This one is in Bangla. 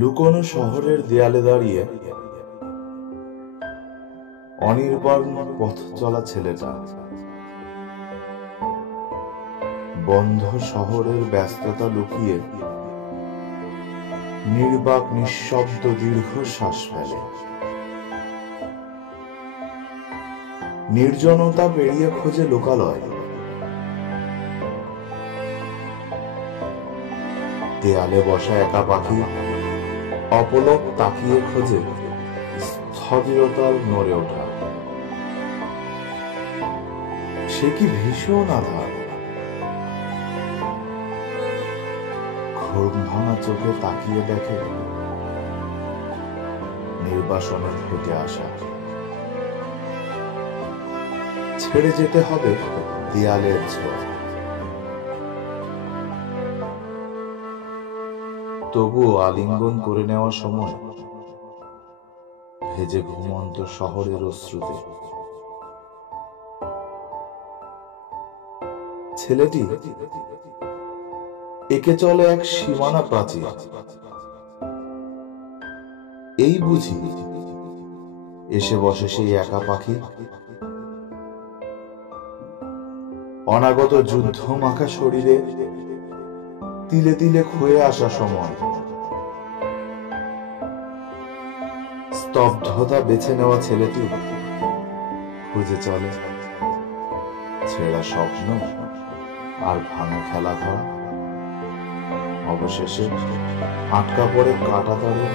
লুকোনো শহরের দেয়ালে দাঁড়িয়ে অনির্বাণ পথ চলা ছেলেটা বন্ধ শহরের ব্যস্ততা লুকিয়ে নির্বাক নিঃশব্দ দীর্ঘশ্বাস ফেলে। নির্জনতা পেরিয়ে খোঁজে লোকালয়, দেয়ালে বসা একা পাখি অপলক তাকিয়ে খোঁজে স্থবিরতার নড়ে ওঠা। সে কি ভীষণ আধার, ঘুম ভাঙা চোখে তাকিয়ে দেখে নির্বাসনের হেঁটে আসা। ছেড়ে যেতে হবে দেয়ালের ছোঁয়া, তবুও আলিঙ্গন করে নেওয়ার সময় ভেজে ঘুমন্ত শহরের অশ্রুতে। ছেলেটি একে চলে এক সীমানা প্রাচীর, এই বুঝি এসে বসে সেই একা পাখি। অনাগত যুদ্ধ মাখা শরীরে তিলে তিলে ক্ষয়ে আসা সময়, স্তব্ধতা বেছে নেওয়া ছেলেটি খুঁজে চলে ছেঁড়া স্বপ্ন আর ভাঙা খেলাঘর। অবশেষে আটকা পড়ে কাঁটাতারের